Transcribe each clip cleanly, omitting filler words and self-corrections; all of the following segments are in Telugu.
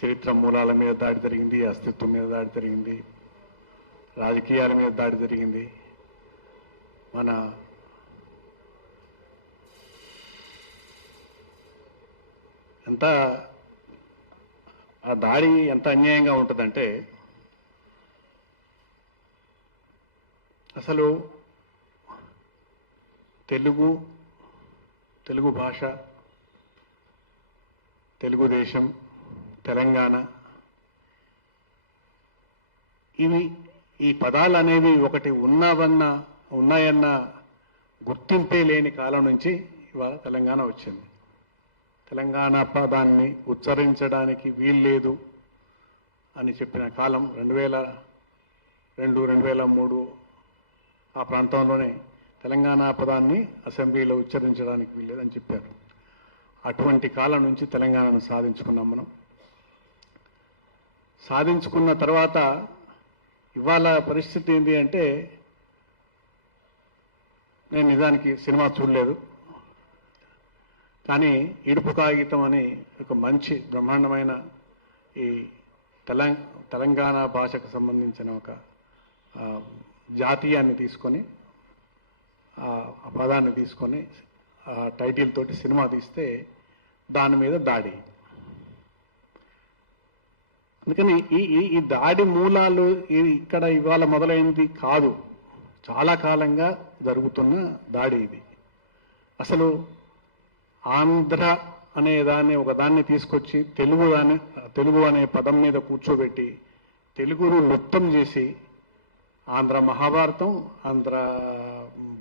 చరిత్ర మూలాల మీద దాడి జరిగింది, అస్తిత్వం మీద దాడి జరిగింది, రాజకీయాల మీద దాడి జరిగింది. మన ఎంత ఆ దాడి ఎంత అన్యాయంగా ఉంటుందంటే, అసలు తెలుగు భాష, తెలుగుదేశం, తెలంగాణ, ఈ పదాలు అనేవి ఒకటి ఉన్నాయన్న గుర్తింపే లేని కాలం నుంచి ఇవాళ తెలంగాణ వచ్చింది. తెలంగాణ పదాన్ని ఉచ్చరించడానికి వీల్లేదు అని చెప్పిన కాలం 2002, 2003 ఆ ప్రాంతంలోనే తెలంగాణ పదాన్ని అసెంబ్లీలో ఉచ్చరించడానికి వీల్లేదని చెప్పారు. అటువంటి కాలం నుంచి తెలంగాణను సాధించుకున్నాం మనం. సాధించుకున్న తర్వాత ఇవాళ పరిస్థితి ఏంటి అంటే, నేను నిజానికి సినిమా చూడలేదు, కానీ ఇడుపు కాగితం అని ఒక మంచి బ్రహ్మాండమైన ఈ తెలంగాణ భాషకు సంబంధించిన ఒక జాతీయాన్ని తీసుకొని, ఆ పదాన్ని తీసుకొని ఆ టైటిల్ తోటి సినిమా తీస్తే దాని మీద దాడి. అందుకని ఈ దాడి మూలాలు ఇక్కడ ఇవాళ మొదలైనది కాదు, చాలా కాలంగా జరుగుతున్న దాడి ఇది. అసలు ఆంధ్ర అనే ఒకదాన్ని తీసుకొచ్చి తెలుగు అనే పదం మీద కూర్చోబెట్టి తెలుగును మొత్తం చేసి ఆంధ్ర మహాభారతం, ఆంధ్ర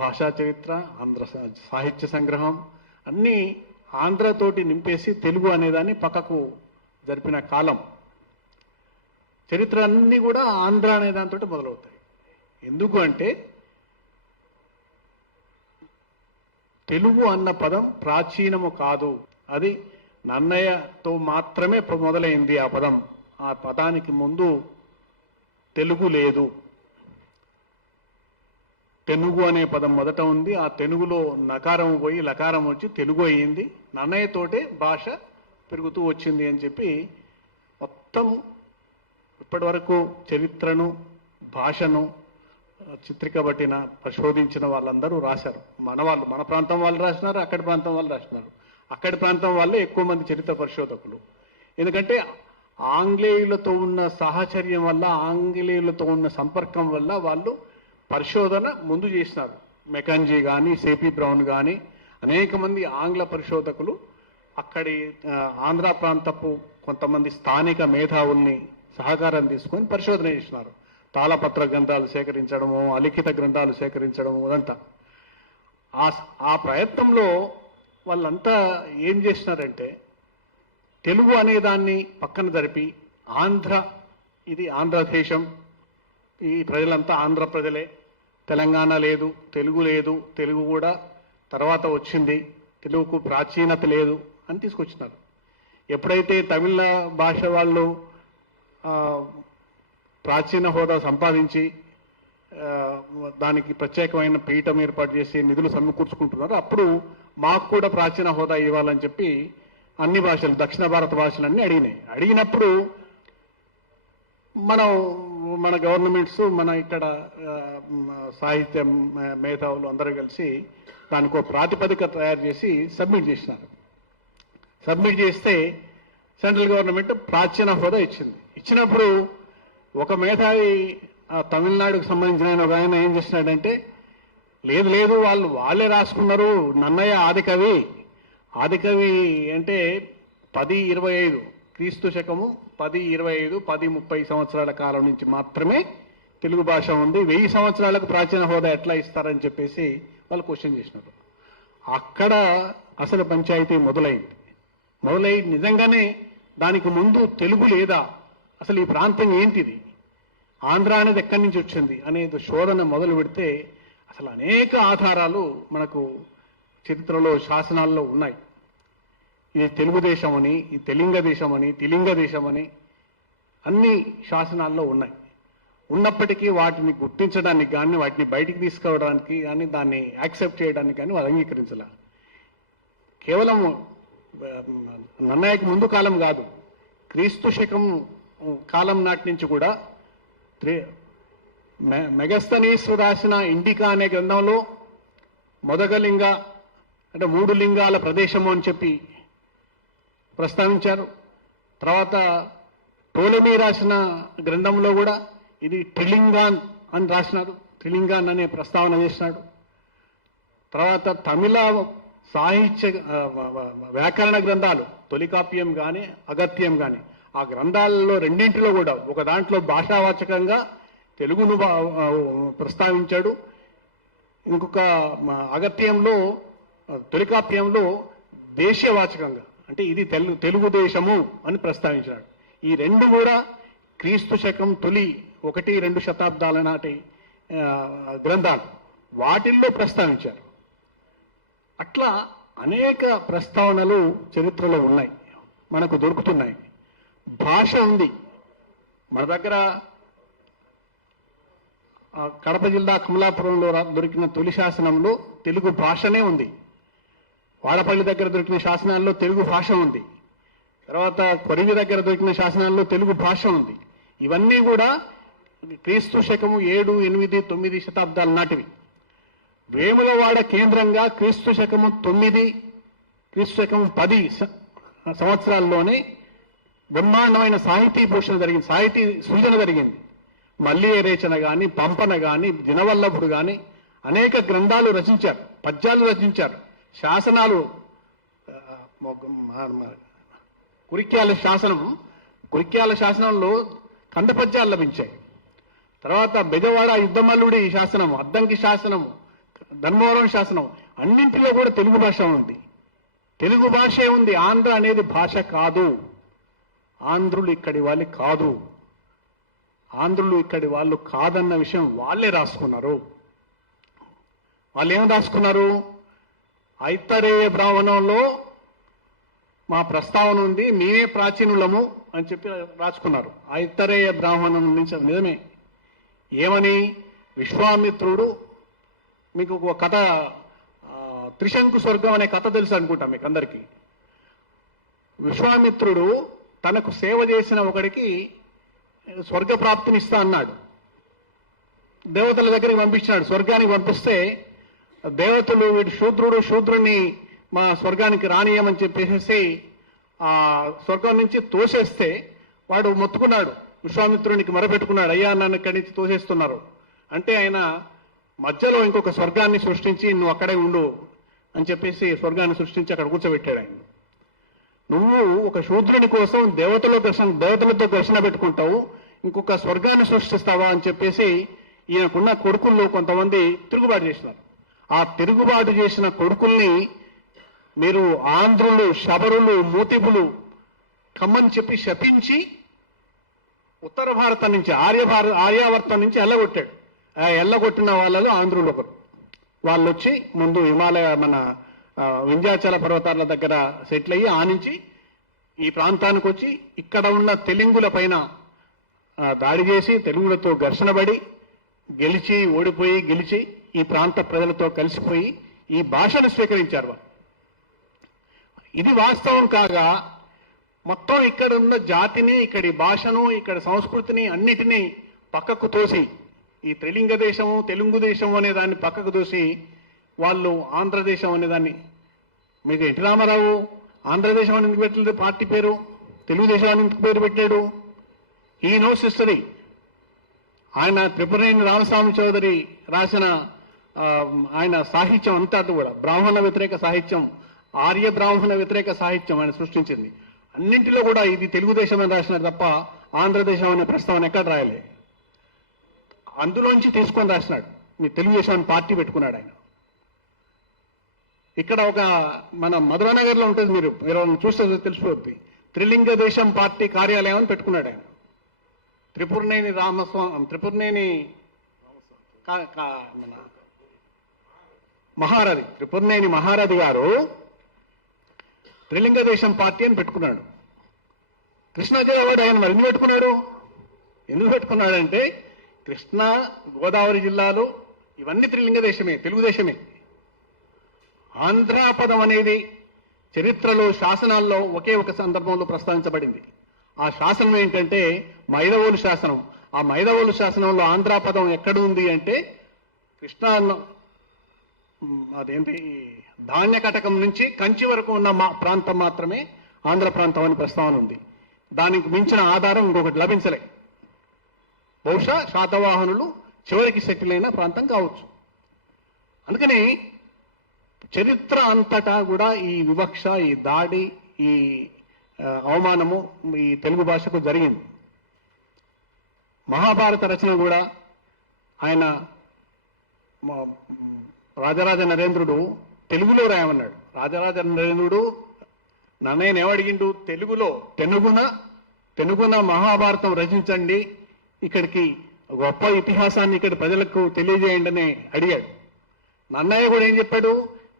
భాషా చరిత్ర, ఆంధ్ర సాహిత్య సంగ్రహం అన్నీ ఆంధ్రతోటి నింపేసి తెలుగు అనేదాన్ని పక్కకు జరిపిన కాలం. చరిత్ర అన్నీ కూడా ఆంధ్ర అనే దాంతో మొదలవుతాయి. ఎందుకు అంటే, తెలుగు అన్న పదం ప్రాచీనము కాదు, అది నన్నయ్యతో మాత్రమే మొదలైంది. ఆ పదం, ఆ పదానికి ముందు తెలుగు లేదు. తెనుగు అనే పదం మొదట ఉంది, ఆ తెనుగులో నకారం పోయి లకారం వచ్చి తెలుగు అయ్యింది. నన్నయ్యతోటే భాష పెరుగుతూ వచ్చింది అని చెప్పి మొత్తం ఇప్పటి వరకు చరిత్రను, భాషను చిత్రికబట్టిన, పరిశోధించిన వాళ్ళందరూ రాశారు. మన ప్రాంతం వాళ్ళు రాసినారు, అక్కడి ప్రాంతం వాళ్ళు రాసినారు. అక్కడి ప్రాంతం వాళ్ళే ఎక్కువ మంది చరిత్ర పరిశోధకులు. ఎందుకంటే ఆంగ్లేయులతో ఉన్న సాహచర్యం వల్ల, ఆంగ్లేయులతో ఉన్న సంపర్కం వల్ల వాళ్ళు పరిశోధన ముందు చేసినారు. మెకాంజీ కానీ, సిపి బ్రౌన్ కానీ అనేక మంది ఆంగ్ల పరిశోధకులు అక్కడి ఆంధ్ర ప్రాంతపు కొంతమంది స్థానిక మేధావుల్ని సహకారం తీసుకొని పరిశోధన చేసినారు. తాళపత్ర గ్రంథాలు సేకరించడము, అలిఖిత గ్రంథాలు సేకరించడము, అదంతా. ఆ ప్రయత్నంలో వాళ్ళంతా ఏం చేసినారంటే, తెలుగు అనేదాన్ని పక్కన జరిపి ఇది ఆంధ్రదేశం, ఈ ప్రజలంతా ఆంధ్ర ప్రజలే, తెలంగాణ లేదు, తెలుగు లేదు, తెలుగు కూడా తర్వాత వచ్చింది, తెలుగుకు ప్రాచీనత లేదు అని తీసుకొచ్చినారు. ఎప్పుడైతే తమిళ భాష వాళ్ళు ప్రాచీన హోదా సంపాదించి దానికి ప్రత్యేకమైన పీఠం ఏర్పాటు చేసి నిధులు సమకూర్చుకుంటున్నారు, అప్పుడు మాకు కూడా ప్రాచీన హోదా ఇవ్వాలని చెప్పి అన్ని భాషలు, దక్షిణ భారత భాషలన్నీ అడిగినప్పుడు మన గవర్నమెంట్స్, మన ఇక్కడ సాహిత్య మేధావులు అందరూ కలిసి దానికి ఒక ప్రాతిపదిక తయారు చేసి సబ్మిట్ చేసినారు. సబ్మిట్ చేస్తే సెంట్రల్ గవర్నమెంట్ ప్రాచీన హోదా ఇచ్చినప్పుడు ఒక మేధావి తమిళనాడుకు సంబంధించిన ఒక ఆయన ఏం చేసినాడంటే, లేదు వాళ్ళే రాసుకున్నారు, నన్నయ్య ఆదికవి అంటే 1025 క్రీస్తు శకము 1025, 1030 సంవత్సరాల కాలం నుంచి మాత్రమే తెలుగు భాష ఉంది, 1000 సంవత్సరాలకు ప్రాచీన హోదా ఎట్లా ఇస్తారని చెప్పేసి వాళ్ళు క్వశ్చన్ చేసినారు. అక్కడ అసలు పంచాయతీ మొదలై నిజంగానే దానికి ముందు తెలుగు లేదా, అసలు ఈ ప్రాంతం ఏంటిది, ఆంధ్ర అనేది ఎక్కడి నుంచి వచ్చింది అనేది శోధన మొదలు పెడితే అసలు అనేక ఆధారాలు మనకు చరిత్రలో, శాసనాల్లో ఉన్నాయి. ఇది తెలుగుదేశం అని, ఈ తెలింగ దేశం అని అన్ని శాసనాల్లో ఉన్నాయి. ఉన్నప్పటికీ వాటిని గుర్తించడానికి కానీ, వాటిని బయటికి తీసుకోవడానికి కానీ, దాన్ని యాక్సెప్ట్ చేయడానికి కానీ వాళ్ళు అంగీకరించాల. కేవలం నన్నయ్యకు ముందు కాలం కాదు, క్రీస్తు శకం కాలం నాటి నుంచి కూడా మెగస్తనీస్ రాసిన ఇండికా అనే గ్రంథంలో మొదగలింగ అంటే 3 లింగాల ప్రదేశము అని చెప్పి ప్రస్తావించారు. తర్వాత టోలమీ రాసిన గ్రంథంలో కూడా ఇది ట్రిలింగాన్ అని రాసినాడు, ట్రిలింగాన్ అనే ప్రస్తావన చేసినాడు. తర్వాత తమిళ సాహిత్య వ్యాకరణ గ్రంథాలు తొలికాప్యం కానీ అగత్యం కానీ ఆ గ్రంథాలలో రెండింటిలో కూడా ఒక దాంట్లో భాషావాచకంగా తెలుగును ప్రస్తావించాడు, ఇంకొక అగత్యంలో తొలికాప్యంలో దేశీయవాచకంగా అంటే ఇది తెలుగుదేశము అని ప్రస్తావించాడు. ఈ రెండు కూడా క్రీస్తు శకం తొలి 1-2 శతాబ్దాల నాటి గ్రంథాలు వాటిల్లో ప్రస్తావించారు. అట్లా అనేక ప్రస్తావనలు చరిత్రలో ఉన్నాయి, మనకు దొరుకుతున్నాయి. భాష ఉంది మన దగ్గర. కడప జిల్లా కమలాపురంలో దొరికిన తొలి శాసనంలో తెలుగు భాషనే ఉంది. వాడపల్లి దగ్గర దొరికిన శాసనాల్లో తెలుగు భాష ఉంది. తర్వాత కొరివి దగ్గర దొరికిన శాసనాల్లో తెలుగు భాష ఉంది. ఇవన్నీ కూడా క్రీస్తు శకము 7, 8, 9 శతాబ్దాల నాటివి. వేములవాడ కేంద్రంగా క్రీస్తు శకము 9, క్రీస్తు శకము 10 సంవత్సరాల్లోనే బ్రహ్మాండమైన సాహితీ పోషణ జరిగింది, సాహితీ సృజన జరిగింది. మల్లియ రేచన కానీ, పంపన కానీ, దినవల్లభుడు కానీ అనేక గ్రంథాలు రచించారు, పద్యాలు రచించారు, శాసనాలు. కురిక్యాల శాసనంలో కంద పద్యాలు లభించాయి. తర్వాత బెజవాడ యుద్ధమల్లుడి శాసనము, అద్దంకి శాసనము, ధర్మవరం శాసనం అన్నింటిలో కూడా తెలుగు భాష ఉంది. తెలుగు భాషే ఉంది. ఆంధ్ర అనేది భాష కాదు. ఆంధ్రులు ఇక్కడి వాళ్ళు కాదు. ఆంధ్రులు ఇక్కడి వాళ్ళు కాదన్న విషయం వాళ్ళే రాసుకున్నారు. వాళ్ళు ఏం రాసుకున్నారు? ఐత్తరేయ బ్రాహ్మణంలో మా ప్రస్తావన ఉంది, మేమే ప్రాచీనులము అని చెప్పి రాసుకున్నారు. ఐత్తరేయ బ్రాహ్మణం నుంచి నిజమే. ఏమని? విశ్వామిత్రుడు, మీకు ఒక కథ, త్రిశంకు స్వర్గం అనే కథ తెలుసు అనుకుంటా మీకు అందరికీ. విశ్వామిత్రుడు తనకు సేవ చేసిన ఒకడికి స్వర్గప్రాప్తినిస్తా అన్నాడు. దేవతల దగ్గరికి పంపించినాడు. స్వర్గానికి పంపిస్తే దేవతలు వీడు శూద్రుడిని మా స్వర్గానికి రానియమని చెప్పేసి ఆ స్వర్గం నుంచి తోసేస్తే వాడు మొత్తుకున్నాడు, విశ్వామిత్రునికి మొరపెట్టుకున్నాడు, అయ్యా నన్ను ఇక్కడి నుంచి తోసేస్తున్నారు అంటే ఆయన మధ్యలో ఇంకొక స్వర్గాన్ని సృష్టించి నువ్వు అక్కడే ఉండు అని చెప్పేసి స్వర్గాన్ని సృష్టించి అక్కడ కూర్చోబెట్టాడు ఆయన. నువ్వు ఒక శూద్రుని కోసం దేవతలతో ఘర్షణ పెట్టుకుంటావు, ఇంకొక స్వర్గాన్ని సృష్టిస్తావా అని చెప్పేసి ఈయనకున్న కొడుకుల్లో కొంతమంది తిరుగుబాటు చేసినారు. ఆ తిరుగుబాటు చేసిన కొడుకుల్ని మీరు ఆంధ్రులు, శబరులు, మూతిపులు కమ్మని చెప్పి శపించి ఉత్తర భారతం నుంచి ఆర్యావర్తం నుంచి ఎల్లగొట్టాడు. ఆ ఎల్లగొట్టిన వాళ్ళలో ఆంధ్రులు ఒకరు. వాళ్ళు వచ్చి ముందు హిమాలయ మన వింధ్యాచల పర్వతాల దగ్గర సెటిల్ అయ్యి ఆ నుంచి ఈ ప్రాంతానికి వచ్చి ఇక్కడ ఉన్న తెలుగుల పైన దాడి చేసి తెలుగులతో ఘర్షణ పడి గెలిచి ఈ ప్రాంత ప్రజలతో కలిసిపోయి ఈ భాషను స్వీకరించారు వాళ్ళు. ఇది వాస్తవం కాగా మొత్తం ఇక్కడ ఉన్న జాతిని, ఇక్కడి భాషను, ఇక్కడ సంస్కృతిని అన్నిటినీ పక్కకు తోసి ఈ త్రిలింగ దేశము, తెలుగు దేశం అనే దాన్ని పక్కకు తోసి వాళ్ళు ఆంధ్రదేశం అనేదాన్ని, మీకు ఎన్టీ రామారావు ఆంధ్రదేశం అని ఎందుకు పెట్టలేదు పార్టీ పేరు, తెలుగుదేశం అని ఎందుకు పేరు పెట్టాడు? ఈ నోస్ హిస్టరీ. ఆయన త్రిపురనేని రామస్వామి చౌదరి రాసిన ఆయన సాహిత్యం అంతా కూడా బ్రాహ్మణ వ్యతిరేక సాహిత్యం, ఆర్య బ్రాహ్మణ వ్యతిరేక సాహిత్యం ఆయన సృష్టించింది. అన్నింటిలో కూడా ఇది తెలుగుదేశం అని రాసినారు తప్ప ఆంధ్రదేశం అనే ప్రస్తావన ఎక్కడ రాయలే. అందులోంచి తీసుకొని రాసినాడు. మీ తెలుగుదేశం అని పార్టీ పెట్టుకున్నాడు ఆయన. ఇక్కడ ఒక మన మధురానగర్లో ఉంటుంది, మీరు చూస్తే తెలిసిపోతుంది, త్రిలింగ దేశం పార్టీ కార్యాలయం అని పెట్టుకున్నాడు ఆయన. త్రిపురనేని మహారథి గారు త్రిలింగ దేశం పార్టీ అని పెట్టుకున్నాడు. కృష్ణాదేవాడు ఆయన మరి ఎందుకు పెట్టుకున్నాడంటే కృష్ణా, గోదావరి జిల్లాలు ఇవన్నీ త్రిలింగ దేశమే, తెలుగుదేశమే. ఆంధ్రాపదం అనేది చరిత్రలో, శాసనాల్లో ఒకే ఒక సందర్భంలో ప్రస్తావించబడింది. ఆ శాసనం ఏంటంటే మైదవోలు శాసనం. ఆ మైదవోలు శాసనంలో ఆంధ్ర పదం ఎక్కడ ఉంది అంటే కృష్ణా అదేంటి ధాన్య కటకం నుంచి కంచి వరకు ఉన్న ప్రాంతం మాత్రమే ఆంధ్ర ప్రాంతం అని ప్రస్తావన ఉంది. దానికి మించిన ఆధారం ఇంకొకటి లభించలే. బహుశా శాతవాహనులు చివరికి సెటిల్ అయిన ప్రాంతం కావచ్చు. అందుకని చరిత్ర అంతటా కూడా ఈ వివక్ష, ఈ దాడి, ఈ అవమానము ఈ తెలుగు భాషకు జరిగింది. మహాభారత రచన కూడా ఆయన రాజరాజ నరేంద్రుడు తెలుగులో రాయమన్నాడు. రాజరాజ నరేంద్రుడు నన్నయ్యను ఏమడిగిండు? తెనుగున మహాభారతం రచించండి, ఇక్కడికి గొప్ప ఇతిహాసాన్ని ఇక్కడ ప్రజలకు తెలియజేయండి అని అడిగాడు. నన్నయ్య కూడా ఏం చెప్పాడు?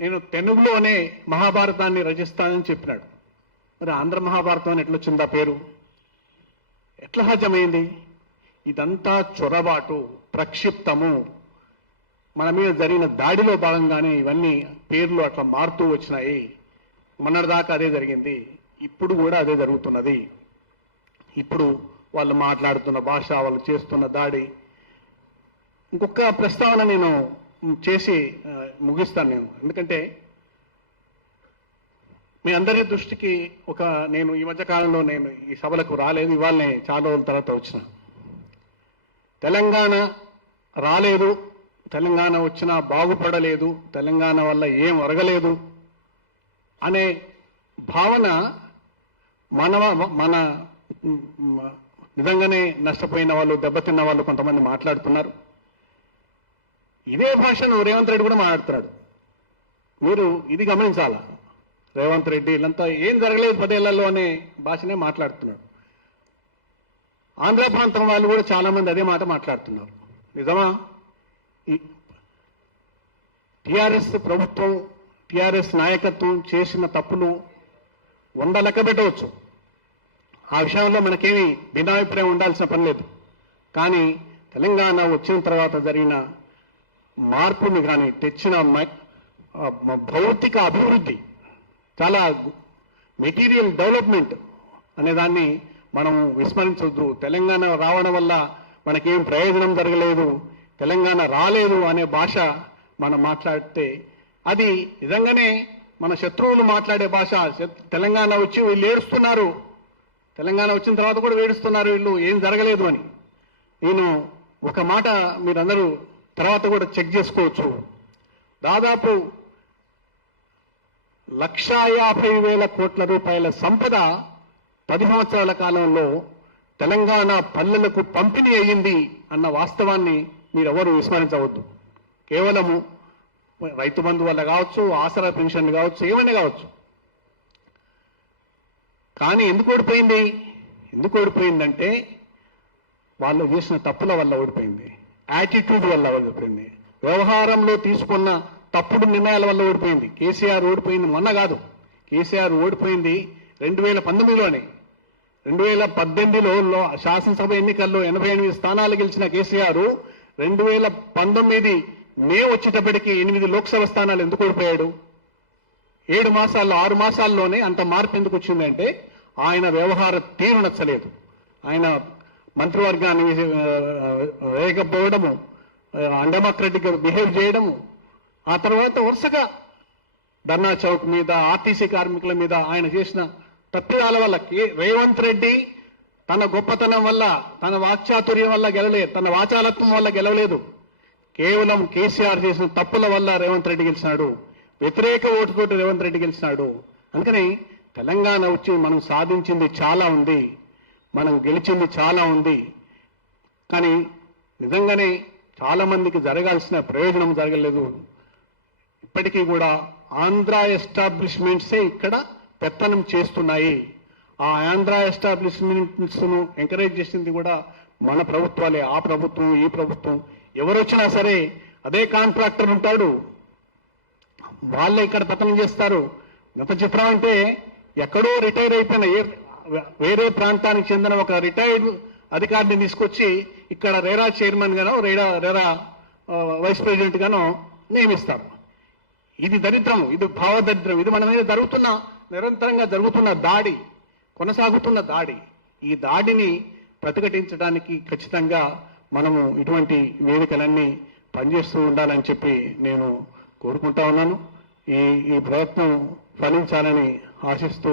నేను తెలుగులోనే మహాభారతాన్ని రచిస్తానని చెప్పినాడు. మరి ఆంధ్ర మహాభారతం అని ఎట్లొచ్చిందా పేరు? ఎట్లా సాధ్యమైంది? ఇదంతా చొరబాటు, ప్రక్షిప్తము, మన మీద జరిగిన దాడిలో భాగంగానే ఇవన్నీ పేర్లు అట్లా మారుతూ వచ్చినాయి. మొన్నటిదాకా అదే జరిగింది, ఇప్పుడు కూడా అదే జరుగుతున్నది. ఇప్పుడు వాళ్ళు మాట్లాడుతున్న భాష, వాళ్ళు చేస్తున్న దాడి. ఇంకొక ప్రస్తావన నేను చేసి ముగిస్తాను నేను. ఎందుకంటే మీ అందరి దృష్టికి నేను ఈ మధ్య కాలంలో నేను ఈ సభలకు రాలేదు, ఇవాళనే చాలా రోజుల తర్వాత వచ్చిన. తెలంగాణ రాలేదు, తెలంగాణ వచ్చినా బాగుపడలేదు, తెలంగాణ వల్ల ఏం ఒరగలేదు అనే భావన మన నిజంగానే నష్టపోయిన వాళ్ళు, దెబ్బతిన్న వాళ్ళు కొంతమంది మాట్లాడుతున్నారు. ఇదే భాషను రేవంత్ రెడ్డి కూడా మాట్లాడుతున్నాడు. మీరు ఇది గమనించాలా. రేవంత్ రెడ్డి వీళ్ళంతా ఏం జరగలేదు 10 ఏళ్లలో అనే భాషనే మాట్లాడుతున్నాడు. ఆంధ్ర ప్రాంతం వాళ్ళు కూడా చాలా మంది అదే మాట మాట్లాడుతున్నారు. నిజమా? టిఆర్ఎస్ ప్రభుత్వం, టిఆర్ఎస్ నాయకత్వం చేసిన తప్పులు 100 లెక్క పెట్టవచ్చు. ఆ విషయంలో మనకేమీ భిన్నాభిప్రాయం ఉండాల్సిన పని లేదు. కానీ తెలంగాణ వచ్చిన తర్వాత జరిగిన మార్పుని కానీ తెచ్చిన భౌతిక అభివృద్ధి, చాలా మెటీరియల్ డెవలప్మెంట్ అనే దాన్ని మనం విస్మరించవద్దు. తెలంగాణ రావడం వల్ల మనకేం ప్రయోజనం జరగలేదు, తెలంగాణ రాలేదు అనే భాష మనం మాట్లాడితే అది నిజంగానే మన శత్రువులు మాట్లాడే భాష. తెలంగాణ వచ్చి వీళ్ళు ఏడుస్తున్నారు, తెలంగాణ వచ్చిన తర్వాత కూడా ఏడుస్తున్నారు వీళ్ళు, ఏం జరగలేదు అని. నేను ఒక మాట మీరందరూ తర్వాత కూడా చెక్ చేసుకోవచ్చు. దాదాపు 1,50,000 కోట్ల రూపాయల సంపద 10 సంవత్సరాల కాలంలో తెలంగాణ పల్లెలకు పంపిణీ అయ్యింది అన్న వాస్తవాన్ని మీరెవరూ విస్మరించవద్దు. కేవలము రైతు బంధు వల్ల కావచ్చు, ఆసరా పెన్షన్ కావచ్చు, ఏమైనా కావచ్చు. కానీ ఎందుకు ఓడిపోయిందంటే వాళ్ళు చేసిన తప్పుల వల్ల ఓడిపోయింది, యాటిట్యూడ్ వల్ల ఓడిపోయింది, వ్యవహారంలో తీసుకున్న తప్పుడు నిర్ణయాల వల్ల ఓడిపోయింది. కేసీఆర్ ఓడిపోయింది మొన్న కాదు, కేసీఆర్ ఓడిపోయింది 2019లోనే. 2018లో శాసనసభ ఎన్నికల్లో 88 స్థానాలు గెలిచిన కేసీఆర్ 2019 మే వచ్చేటప్పటికి 8 లోక్సభ స్థానాలు ఎందుకు ఓడిపోయాడు? 7 మాసాల్లో 6 మాసాల్లోనే అంత మార్పు ఎందుకు వచ్చిందంటే ఆయన వ్యవహార తీరు నచ్చలేదు. ఆయన మంత్రివర్గాన్ని వేయకపోవడము, అన్డెమోక్రటిక్ బిహేవ్ చేయడము, ఆ తర్వాత వరుసగా ధర్నా చౌక్ మీద, ఆర్టీసీ కార్మికుల మీద ఆయన చేసిన తప్పిదాల వల్ల రేవంత్ రెడ్డి తన గొప్పతనం వల్ల, తన వాక్చాతుర్యం వల్ల గెలలేదు, తన వాచాలత్వం వల్ల గెలవలేదు. కేవలం కేసీఆర్ చేసిన తప్పుల వల్ల రేవంత్ రెడ్డి గెలిచినాడు, వ్యతిరేక ఓటుతోటి రేవంత్ రెడ్డి గెలిచినాడు. అందుకని తెలంగాణ వచ్చి మనం సాధించింది చాలా ఉంది, మనం గెలిచింది చాలా ఉంది. కానీ నిజంగానే చాలా మందికి జరగాల్సిన ప్రయోజనం జరగలేదు. ఇప్పటికీ కూడా ఆంధ్ర ఎస్టాబ్లిష్మెంట్సే ఇక్కడ పెత్తనం చేస్తున్నాయి. ఆ ఆంధ్ర ఎస్టాబ్లిష్మెంట్స్ ను ఎంకరేజ్ చేసింది కూడా మన ప్రభుత్వాలే. ఆ ప్రభుత్వం, ఈ ప్రభుత్వం, ఎవరు వచ్చినా సరే అదే కాంట్రాక్టర్ ఉంటాడు, వాళ్ళే ఇక్కడ పెత్తనం చేస్తారు. గత చిత్రం అంటే ఎక్కడో రిటైర్ అయిపోయిన వేరే ప్రాంతానికి చెందిన ఒక రిటైర్డ్ అధికారిని తీసుకొచ్చి ఇక్కడ రేరా చైర్మన్ గానో రేరా వైస్ ప్రెసిడెంట్ గానో నియమిస్తారు. ఇది దరిద్రం, ఇది భావదరిద్రం, ఇది మన మీద నిరంతరంగా జరుగుతున్న దాడి, కొనసాగుతున్న దాడి. ఈ దాడిని ప్రతిఘటించడానికి ఖచ్చితంగా మనము ఇటువంటి వేదికలన్నీ పనిచేస్తూ ఉండాలని చెప్పి నేను కోరుకుంటా ఉన్నాను. ఈ ప్రయత్నం ఫలించాలని ఆశిస్తూ